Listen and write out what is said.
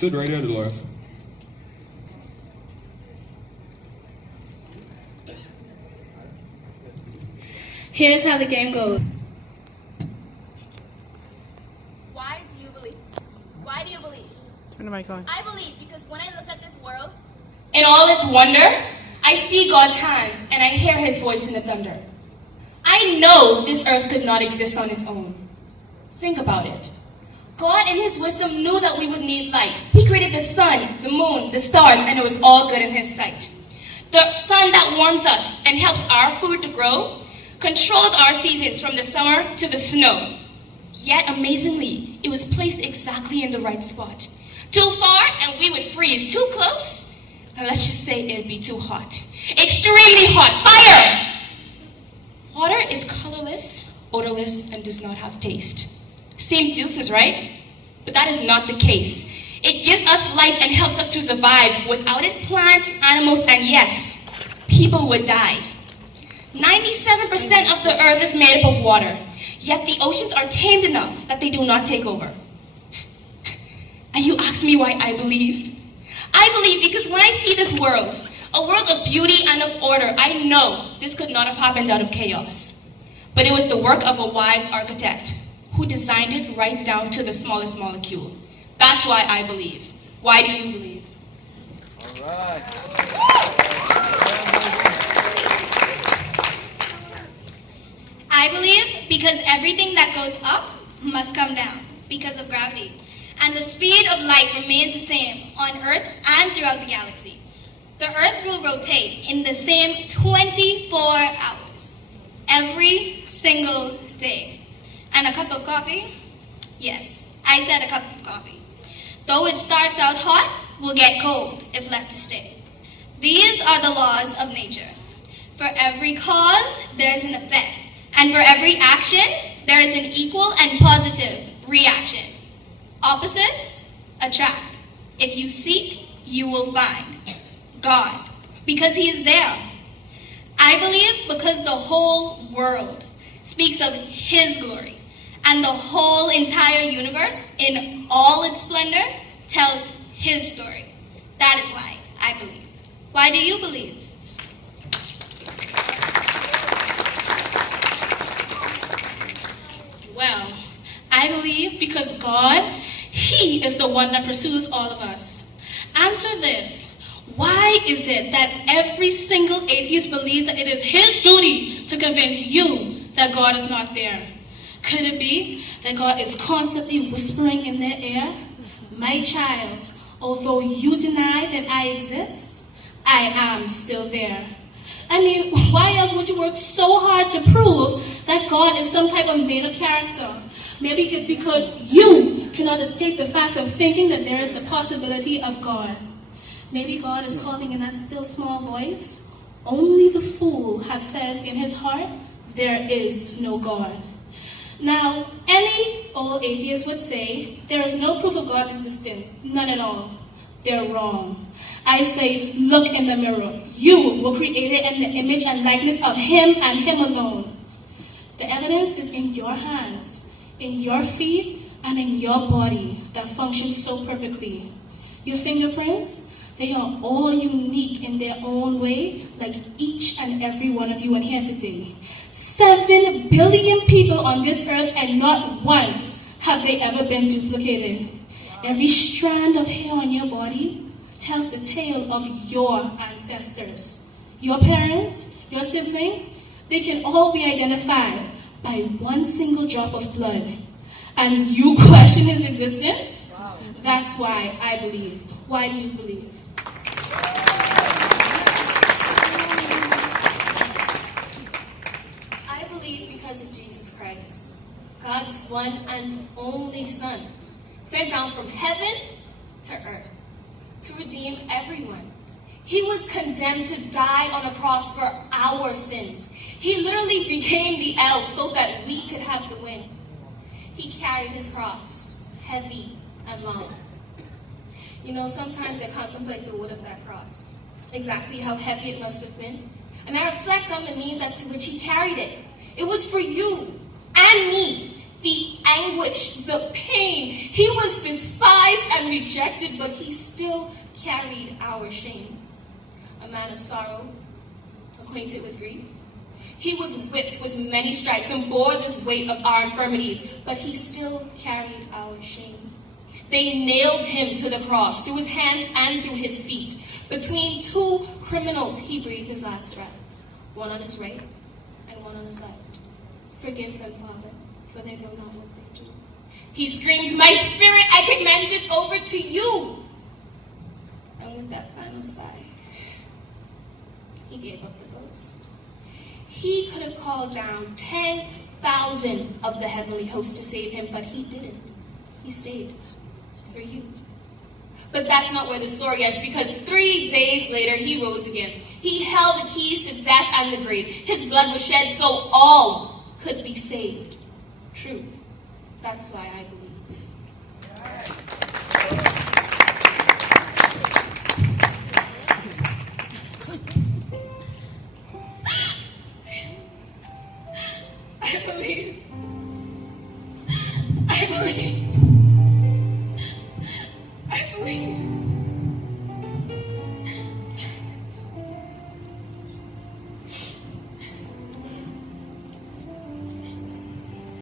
Sit right there, Dolores. Here's how the game goes. Why do you believe? Why do you believe? Turn the mic on. I believe because when I look at this world, in all its wonder, I see God's hand and I hear his voice in the thunder. I know this earth could not exist on its own. Think about it. God in his wisdom knew that we would need light. He created the sun, the moon, the stars, and it was all good in his sight. The sun that warms us and helps our food to grow controls our seasons from the summer to the snow. Yet amazingly, it was placed exactly in the right spot. Too far and we would freeze. Too close, and let's just say it'd be too hot. Extremely hot. Fire! Water is colorless, odorless, and does not have taste. Seems useless, right? But that is not the case. It gives us life and helps us to survive. Without it, plants, animals, and yes, people would die. 97% of the earth is made up of water, yet the oceans are tamed enough that they do not take over. And you ask me why I believe? I believe because when I see this world, a world of beauty and of order, I know this could not have happened out of chaos. But it was the work of a wise architect who designed it right down to the smallest molecule. That's why I believe. Why do you believe? All right. I believe because everything that goes up must come down because of gravity. And the speed of light remains the same on Earth and throughout the galaxy. The Earth will rotate in the same 24 hours, every single day. And a cup of coffee? Yes, I said a cup of coffee. Though it starts out hot, will get cold if left to stay. These are the laws of nature. For every cause, there is an effect. And for every action, there is an equal and positive reaction. Opposites attract. If you seek, you will find God, because he is there. I believe because the whole world speaks of his glory, and the whole entire universe, in all its splendor, tells his story. That is why I believe. Why do you believe? Well, I believe because God, he is the one that pursues all of us. Answer this. Why is it that every single atheist believes that it is his duty to convince you that God is not there? Could it be that God is constantly whispering in their ear, "My child, although you deny that I exist, I am still there"? I mean, why else would you work so hard to prove that God is some type of made-up character? Maybe it's because you cannot escape the fact of thinking that there is the possibility of God. Maybe God is calling in that still small voice. Only the fool has says in his heart, there is no God. Now, any old atheist would say, there is no proof of God's existence, none at all. They're wrong. I say, look in the mirror. You were created in the image and likeness of him and him alone. The evidence is in your hands, in your feet, and in your body that functions so perfectly. Your fingerprints, they are all unique in their own way, like each and every one of you in here today. 7 billion people on this earth, and not once have they ever been duplicated. Every strand of hair on your body tells the tale of your ancestors. Your parents, your siblings, they can all be identified by one single drop of blood. And you question his existence? Wow. That's why I believe. Why do you believe? I believe because of Jesus Christ, God's one and only Son, sent down from heaven to earth to redeem everyone. He was condemned to die on a cross for our sins. He literally became the L so that we could have the win. He carried his cross, heavy and long. You know, sometimes I contemplate the wood of that cross, exactly how heavy it must have been. And I reflect on the means as to which he carried it. It was for you and me, the anguish, the pain. He was despised and rejected, but he still carried our shame. A man of sorrow, acquainted with grief. He was whipped with many stripes and bore this weight of our infirmities, but he still carried our shame. They nailed him to the cross, through his hands and through his feet. Between two criminals, he breathed his last breath, one on his right and one on his left. Forgive them, Father, for they know not what they do. He screamed, my spirit, I commend it over to you. And with that final sigh, he gave up the ghost. He could have called down 10,000 of the heavenly host to save him, but he didn't. He stayed for you. But that's not where the story ends, because 3 days later, he rose again. He held the keys to death and the grave. His blood was shed so all could be saved. Truth. That's why I believe. I believe.